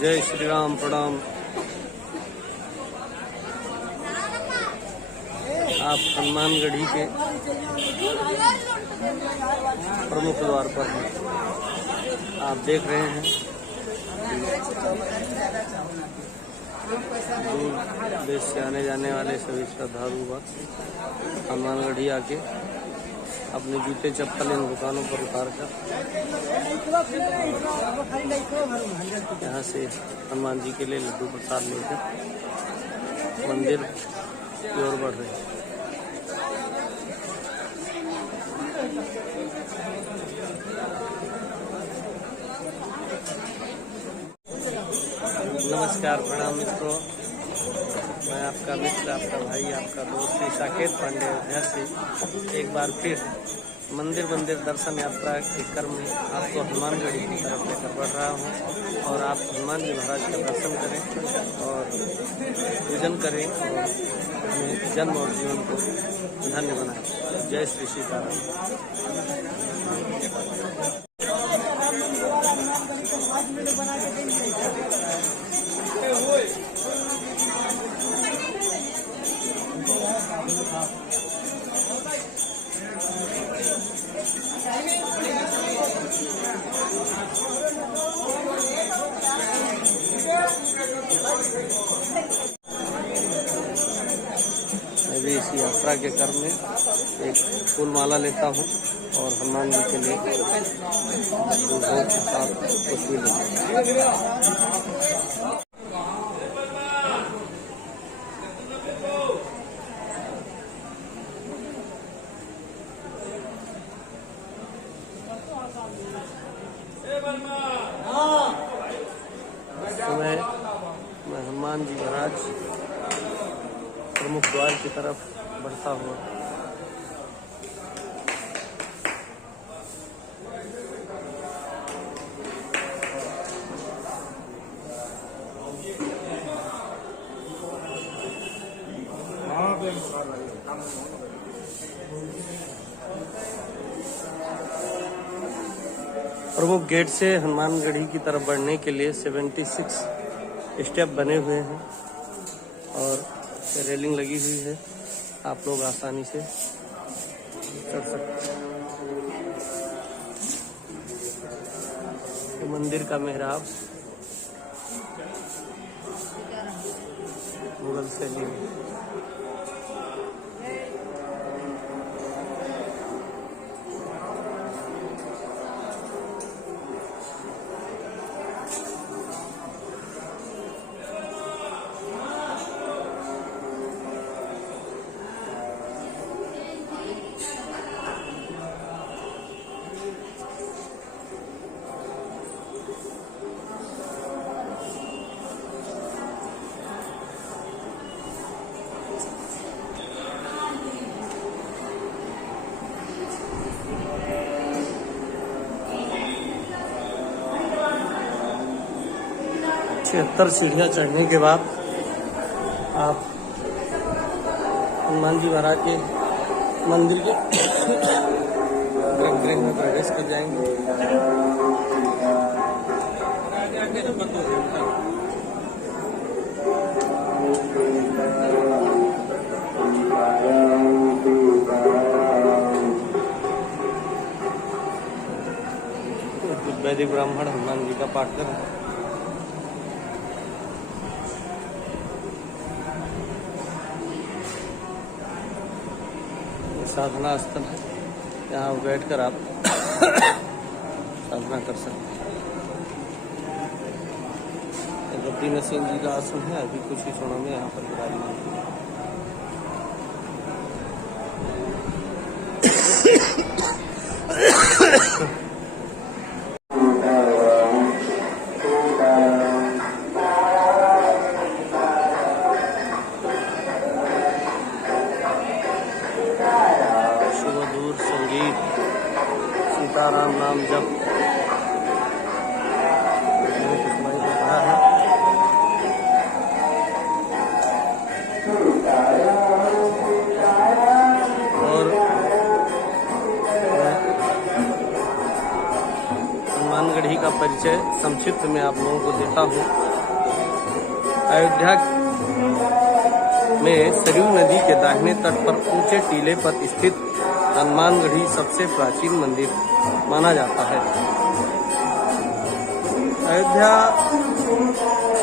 जय श्री राम। प्रणाम। आप हनुमानगढ़ी के प्रमुख द्वार पर हैं। आप देख रहे हैं दूर देश से आने जाने वाले सभी श्रद्धालु हनुमानगढ़ी आके अपने जूते चप्पल इन दुकानों पर उतार कर यहाँ से हनुमान जी के लिए लड्डू प्रसाद लेकर मंदिर की ओर बढ़ रहे हैं। नमस्कार, प्रणाम मित्रों। मैं आपका मित्र, आपका भाई, आपका दोस्त श्री साकेत पांडे अयोध्या से एक बार फिर मंदिर दर्शन यात्रा के क्रम में आपको हनुमानगढ़ी की तरफ लेकर बढ़ रहा हूँ और आप हनुमान जी महाराज का दर्शन करें और पूजन करें और अपने जन्म और जीवन को धन्य बनाएं। जय श्री सीताराम। मैं भी इसी यात्रा के क्रम में एक फूल माला लेता हूँ और हनुमान जी के लिए भोग के साथ पुष्प लेता हूँ। मैं हनुमान जी महाराज प्रमुख द्वार की तरफ बढ़ता हुआ प्रमुख गेट से हनुमानगढ़ी की तरफ बढ़ने के लिए 76 स्टेप बने हुए हैं और रेलिंग लगी हुई है। आप लोग आसानी से चढ़ सकते हैं। मंदिर का मेहराब मुगल शैली में। छिहत्तर सीढ़ियाँ चढ़ने के बाद आप हनुमान जी महाराज के मंदिर के गर्भगृह में प्रवेश कर जाएंगे। वैदिक ब्राह्मण हनुमान जी का पाठ करें। साधना स्थल है, यहाँ बैठकर आप साधना कर सकते हैं। गद्दी नसीम जी का आसन है। अभी कुछ ही क्षणों में यहाँ पर विराजमान है। सीताराम नाम जप कुछ नहीं हो रहा है। परिचय संक्षिप्त में आप लोगों को देता हूँ। अयोध्या में सरयू नदी के दाहिने तट पर ऊंचे टीले पर स्थित हनुमानगढ़ी सबसे प्राचीन मंदिर माना जाता है। अयोध्या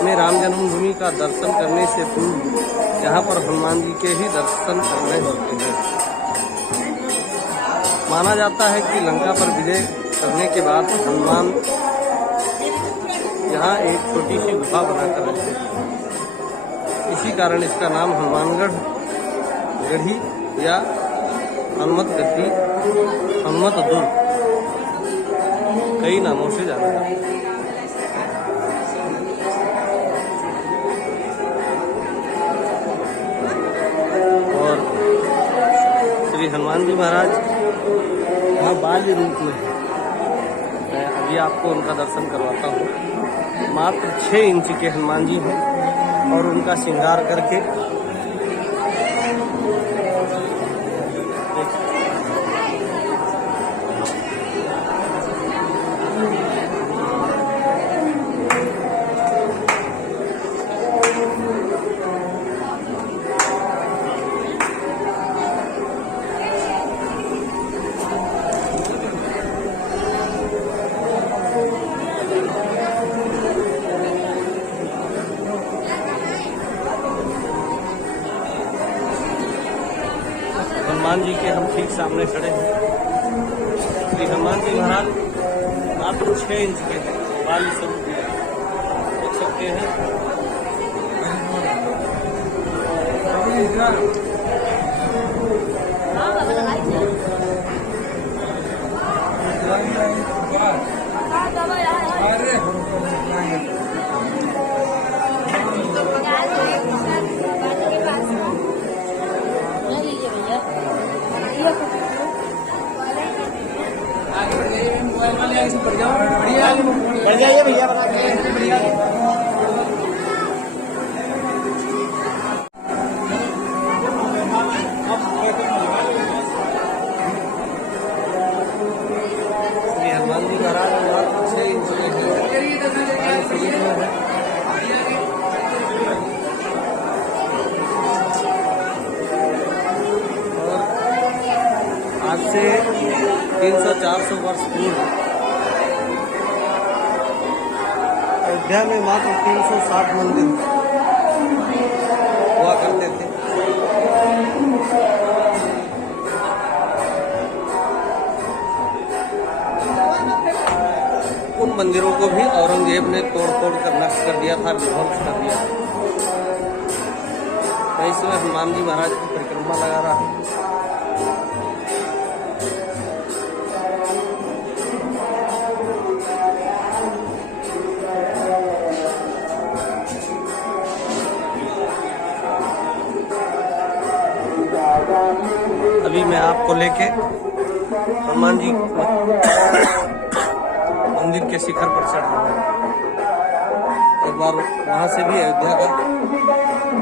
में राम जन्मभूमि का दर्शन करने से पूर्व यहाँ पर हनुमान जी के ही दर्शन करने होते हैं। माना जाता है कि लंका पर विजय करने के बाद हनुमान यहाँ एक छोटी सी गुफा बनाकर रहते थे। इसी कारण इसका नाम हनुमानगढ़ गढ़ी या हनुमत गढ़ी, हनुमत दुर्ग कई नामों से जाना जाता है। और श्री हनुमान जी महाराज यहाँ बाल्य रूप में है। मैं अभी आपको उनका दर्शन करवाता हूँ। मात्र 6 इंच के हनुमान जी हैं और उनका श्रृंगार करके हनुमान जी के हम ठीक सामने खड़े हैं। श्री हनुमान जी महाराज मात्र 6 इंच के बाल्य स्वरूप देख सकते हैं। बढ़ जाइए भैया, बढ़िया। श्री हनुमान जी महाराज मात्र 6 इंच के हैं। और आज से 300-400 वर्ष पूर्व अयोध्या में मात्र 360 मंदिर हुआ करते थे। उन मंदिरों को भी औरंगजेब ने तोड़ कर नष्ट कर दिया था, विध्वंस कर दिया। मैं इसमें हनुमान जी महाराज की परिक्रमा लगा रहा हूँ। अभी मैं आपको लेके हनुमान जी मंदिर के शिखर पर चढ़ रहा हूँ। एक बार वहां से भी अयोध्या का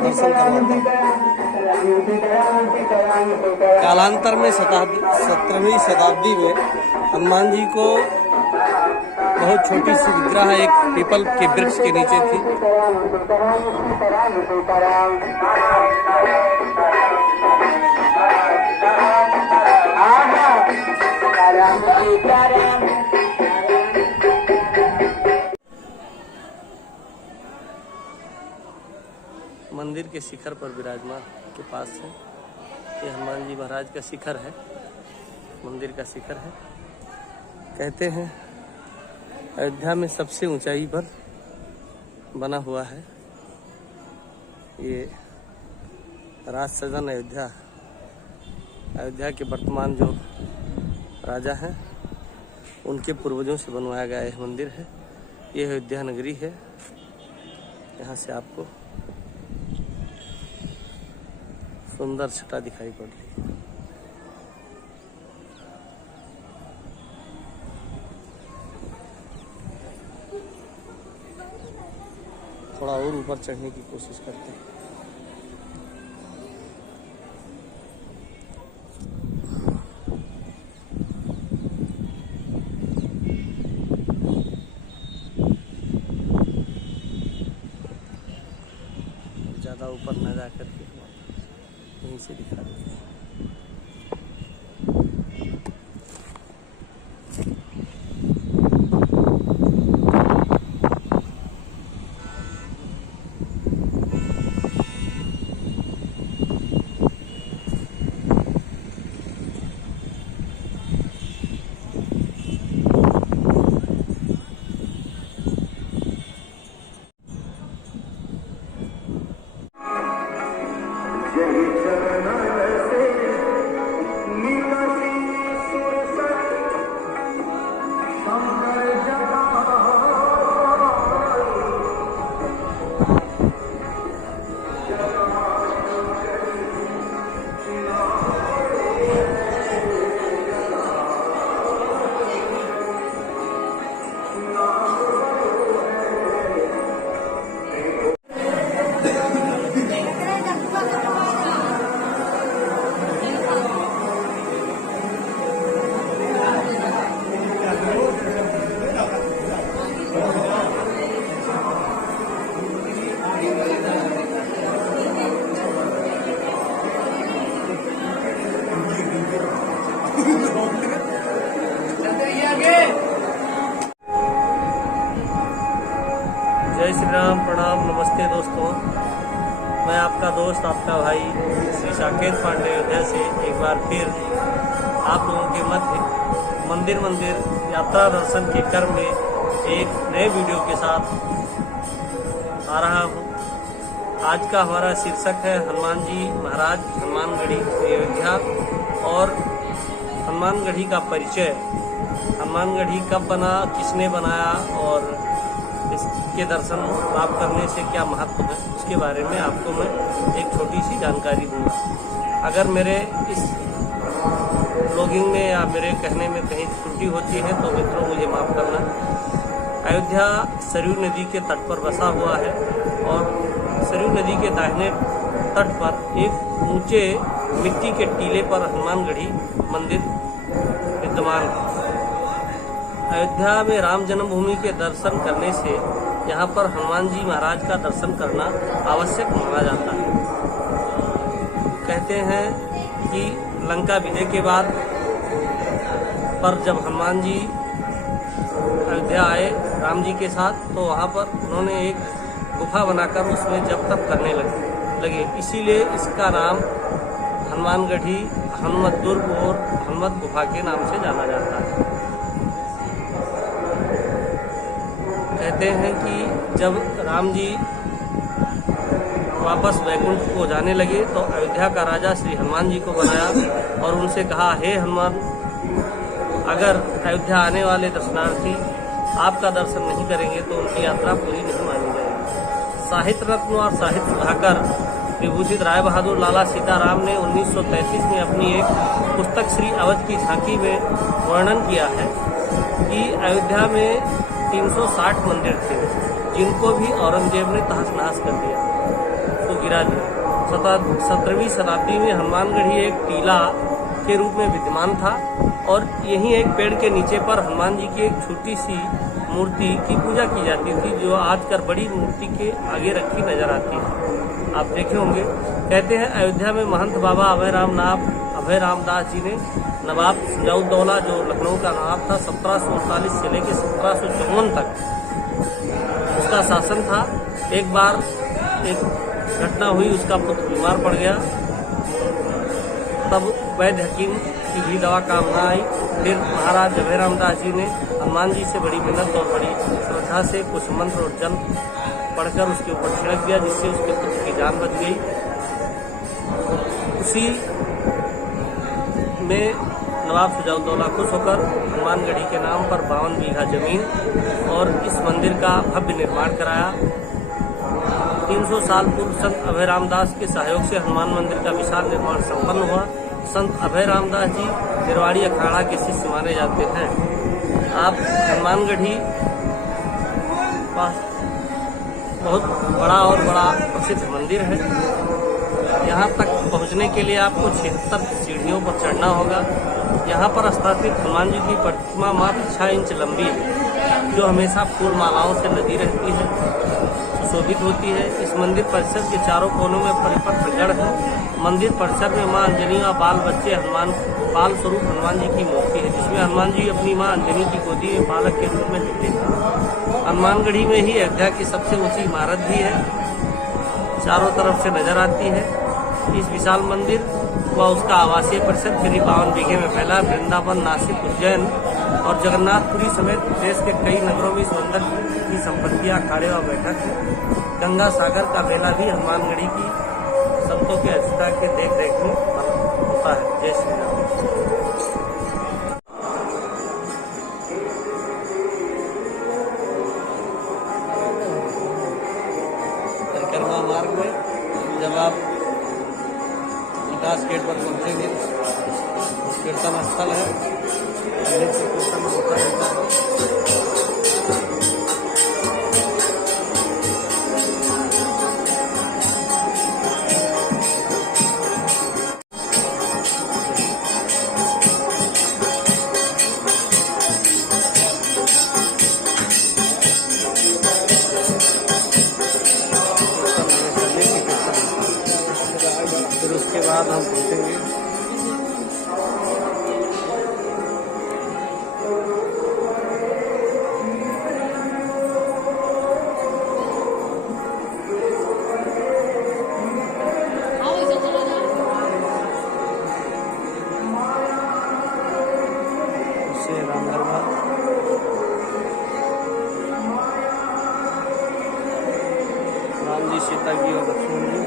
दर्शन करवाते हैं। कालांतर में 17वीं शताब्दी में हनुमान जी को बहुत छोटी सी विग्रह एक पीपल के वृक्ष के नीचे थी। मंदिर के शिखर पर विराजमान के पास है। ये हनुमान जी महाराज का शिखर है, मंदिर का शिखर है। कहते हैं अयोध्या में सबसे ऊंचाई पर बना हुआ है। ये राज सदन अयोध्या के वर्तमान जो राजा हैं उनके पूर्वजों से बनवाया गया यह मंदिर है। ये अयोध्या नगरी है। यहाँ से आपको सुंदर छटा दिखाई पड़ रही है। थोड़ा और ऊपर चढ़ने की कोशिश करते हैं। ज़्यादा ऊपर ना जा कर के यहीं से दिखा देते हैं। जय श्री राम, प्रणाम, नमस्ते दोस्तों। मैं आपका दोस्त, आपका भाई श्री साकेत पांडे अयोध्या से एक बार फिर आप लोगों के मध्य मंदिर यात्रा दर्शन के क्रम में एक नए वीडियो के साथ आ रहा हूँ। आज का हमारा शीर्षक है हनुमान जी महाराज हनुमानगढ़ी अयोध्या और हनुमानगढ़ी का परिचय। हनुमानगढ़ी कब बना, किसने बनाया और इसके दर्शन प्राप्त करने से क्या महत्व है, उसके बारे में आपको मैं एक छोटी सी जानकारी दूंगा। अगर मेरे इस ब्लॉगिंग में या मेरे कहने में कहीं त्रुटि होती है तो मित्रों मुझे माफ करना। अयोध्या सरयू नदी के तट पर बसा हुआ है और सरयू नदी के दाहिने तट पर एक ऊंचे मिट्टी के टीले पर हनुमानगढ़ी मंदिर विद्यमान है। अयोध्या में राम जन्मभूमि के दर्शन करने से यहाँ पर हनुमान जी महाराज का दर्शन करना आवश्यक माना जाता है। कहते हैं कि लंका विजय के बाद पर जब हनुमान जी अयोध्या आए राम जी के साथ, तो वहाँ पर उन्होंने एक गुफा बनाकर उसमें जप तप करने लगे। इसीलिए इसका नाम हनुमानगढ़ी, हनुमत दुर्ग और हनुमत गुफा के नाम से जाना जाता है। कहते हैं कि जब राम जी वापस वैकुंठ को जाने लगे तो अयोध्या का राजा श्री हनुमान जी को बनाया और उनसे कहा, हे हनुमान, अगर अयोध्या आने वाले दर्शनार्थी आपका दर्शन नहीं करेंगे तो उनकी यात्रा पूरी नहीं मानी जाएगी। साहित्य रत्न और साहित्य सुधाकर विभूषित राय बहादुर लाला सीताराम ने 1933 में अपनी एक पुस्तक श्री अवध की झांकी में वर्णन किया है कि अयोध्या में 360 मंदिर थे जिनको भी औरंगजेब ने तहस नहस कर दिया, तो गिरा दिया। 17वीं शताब्दी में हनुमानगढ़ी एक टीला के रूप में विद्यमान था और यहीं एक पेड़ के नीचे पर हनुमान जी की एक छोटी सी मूर्ति की पूजा की जाती थी, जो आजकल बड़ी मूर्ति के आगे रखी नजर आती है। आप देखे होंगे। कहते हैं अयोध्या में महंत बाबा अभय रामदास जी ने नवाब सिराजुद्दौला, जो लखनऊ का नवाब था, 1739 से लेकर 1754 तक उसका शासन था। एक बार एक घटना हुई, उसका पुत्र बीमार पड़ गया, तब वैद्य हकीम की भी दवा काम न आई। फिर महाराज अभय रामदास जी ने हनुमान जी से बड़ी मेहनत और बड़ी श्रद्धा से कुछ मंत्र और जल पढ़कर उसके ऊपर छिड़क दिया, जिससे उसके पुत्र की जान बच गई। उसी में नवाब सिराजुद्दौला खुश होकर हनुमानगढ़ी के नाम पर 52 बीघा जमीन और इस मंदिर का भव्य निर्माण कराया। 300 साल पूर्व संत अभय रामदास के सहयोग से हनुमान मंदिर का विशाल निर्माण संपन्न हुआ। संत अभय रामदास जी निरवाड़ी अखाड़ा के शिष्य माने जाते हैं। आप हनुमानगढ़ी बहुत बड़ा और बड़ा प्रसिद्ध मंदिर है। यहाँ तक पहुँचने के लिए आपको 76 सीढ़ियों पर चढ़ना होगा। यहाँ पर स्थापित हनुमान जी की प्रतिमा मात्र 6 इंच लंबी है, जो हमेशा फूल मालाओं से लदी रहती है। सुशोभित होती है। इस मंदिर परिसर के चारों कोनों में परिपत्र गढ़ है। मंदिर परिसर में मां अंजनी व बाल बच्चे हनुमान बाल स्वरूप हनुमान जी की मूर्ति है, जिसमें हनुमान जी अपनी मां अंजनी की गोदी में बालक के रूप में लेटे हैं। हनुमानगढ़ी में ही अयोध्या की सबसे ऊंची इमारत भी है, चारों तरफ से नजर आती है। इस विशाल मंदिर व उसका आवासीय परिसर करीब 52 बीघे में फैला। वृंदावन, नासिक, उज्जैन और जगन्नाथपुरी समेत देश के कई नगरों में इस मंदिर की संपत्तियां, अखाड़े व बैठक है। गंगा सागर का मेला भी हनुमानगढ़ी की संतों के अधिष्ठा के देख रेख में होता है। जय श्री राम। परिक्रमा मार्ग में जब आप विकास गेट पर पहुंचेंगे, कीर्तन स्थल है, नित्य कीर्तन होता रहता है। फिर उसके बाद हम पहुंचेंगे राम दरबार। राम जी, सीता जी और लक्ष्मण जी।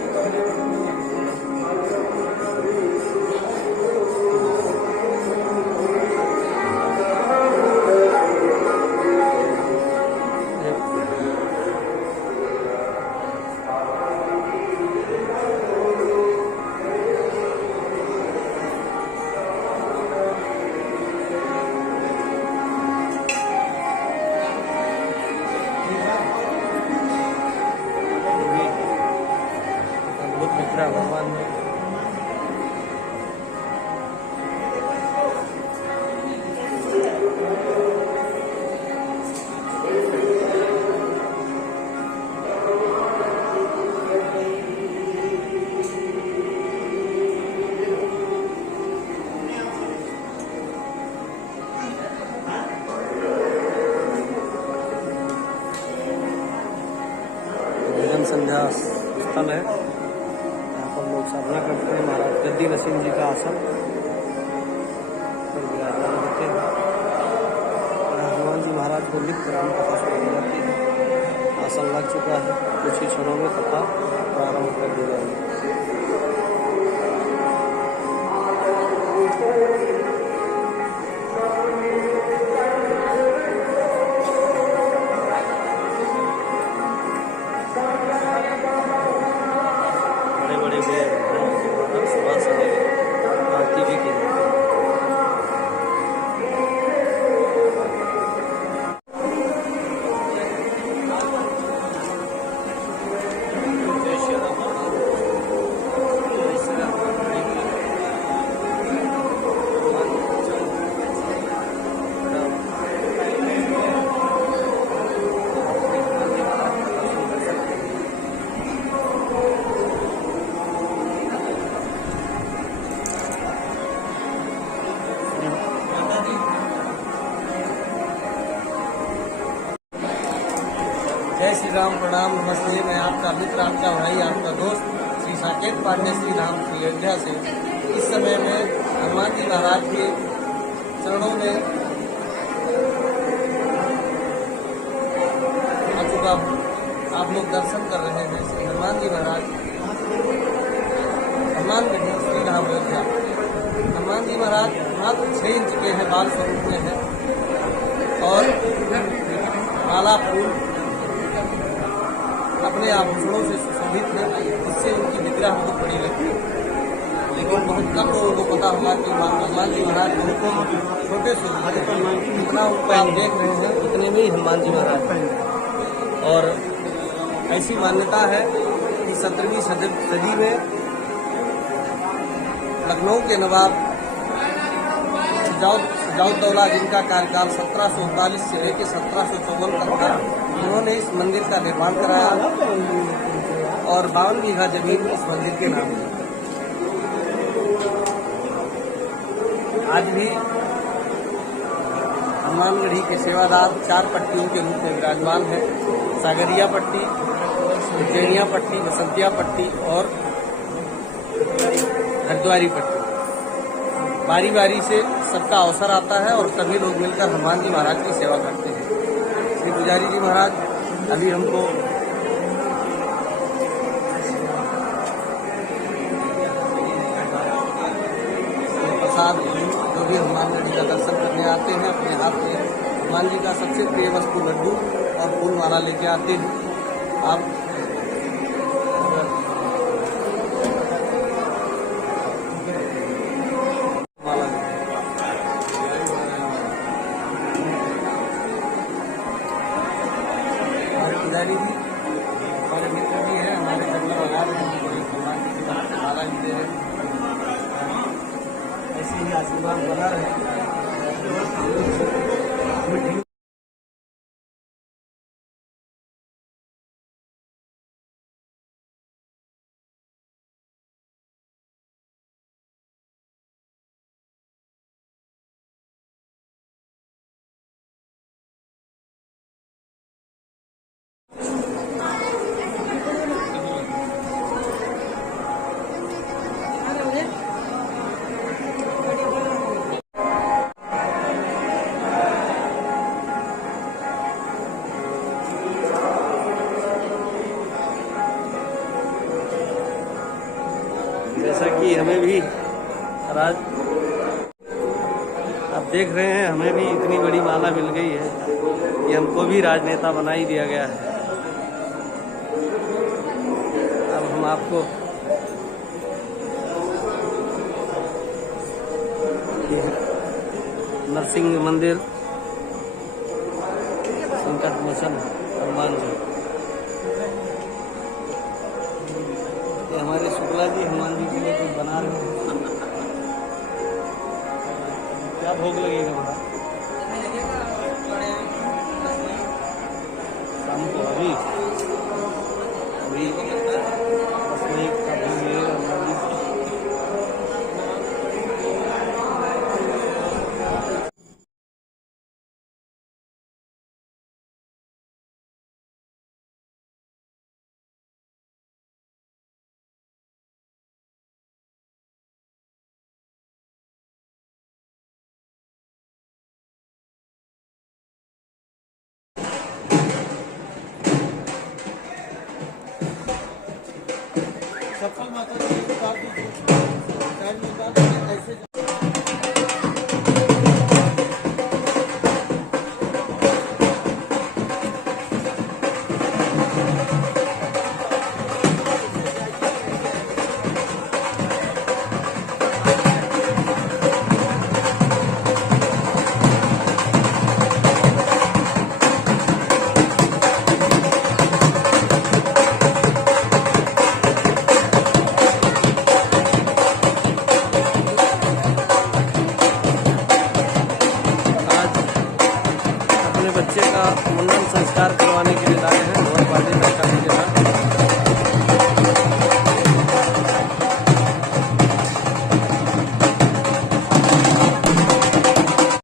भगवान ने भजन संध्या स्थल है। लोग साधना करते हैं। महाराज गद्दी नरसिंह जी का आसन पर विराजमान होते हैं। हनुमान जी महाराज को नित्य राम कथा सुनाई जाती है। आसन लग चुका है, कुछ ही क्षणों में कथा प्रारंभ कर दी जाएगी। आरती भी की जय श्री राम, प्रणाम, नमस्ते। मैं आपका मित्र, आपका भाई, आपका दोस्त श्री साकेत पांडे, श्री राम श्री अयोध्या से। इस समय में हनुमान जी महाराज के चरणों में आ चुका हूँ। आप लोग दर्शन कर रहे हैं श्री हनुमान जी महाराज, हनुमानगढ़ी, श्री राम अयोध्या। हनुमान जी महाराज मात्र 6 इंच के हैं, बाल स्वरूप में है और माला फूल अपने आभूषणों से सुशोभित है, जिससे उनकी निद्रा हमको बड़ी लगती है। लेकिन बहुत कम लोगों को पता होगा कि हनुमान जी महाराज बहुत छोटे स्वरूप, जितना उनको आप देख रहे हैं उतने में ही हनुमान जी महाराज हैं। और ऐसी मान्यता है कि 17वीं सदी में लखनऊ के नवाब दाऊदौला जिनका कार्यकाल 1739 से लेकर 1754 तक था, उन्होंने इस मंदिर का निर्माण कराया और 52 बीघा जमीन इस मंदिर के नाम है। आज भी हनुमानगढ़ी के सेवादार 4 पट्टियों के रूप में विराजमान है। सागरिया पट्टी, उज्जैनिया पट्टी, बसंतिया पट्टी और हरिद्वारी पट्टी। बारी बारी से सबका अवसर आता है और सभी लोग मिलकर हनुमान जी महाराज की सेवा करते हैं। श्री पुजारी जी महाराज अभी हमको प्रसाद जो भी हनुमानगढ़ी का दर्शन करने आते हैं अपने हाथ में हनुमान जी का सबसे प्रिय वस्तु लड्डू और फूल माला लेके आते हैं। आप पुजारी जी हमारे मित्र भी हैं, हमारे घर में लगा रहे हैं, भगवान की माला भी दे रहे हैं। ऐसे ही आशीर्वाद बना रहे। जैसा कि हमें भी राज आप देख रहे हैं, हमें भी इतनी बड़ी माला मिल गई है कि हमको भी राजनेता बना ही दिया गया है। अब हम आपको नरसिंह मंदिर संकट मोचन हनुमान जी, हमारे शुक्ला जी हनुमान जी के लिए कुछ बना रहे हैं। क्या भोग लगेगा बता? शाम को अभी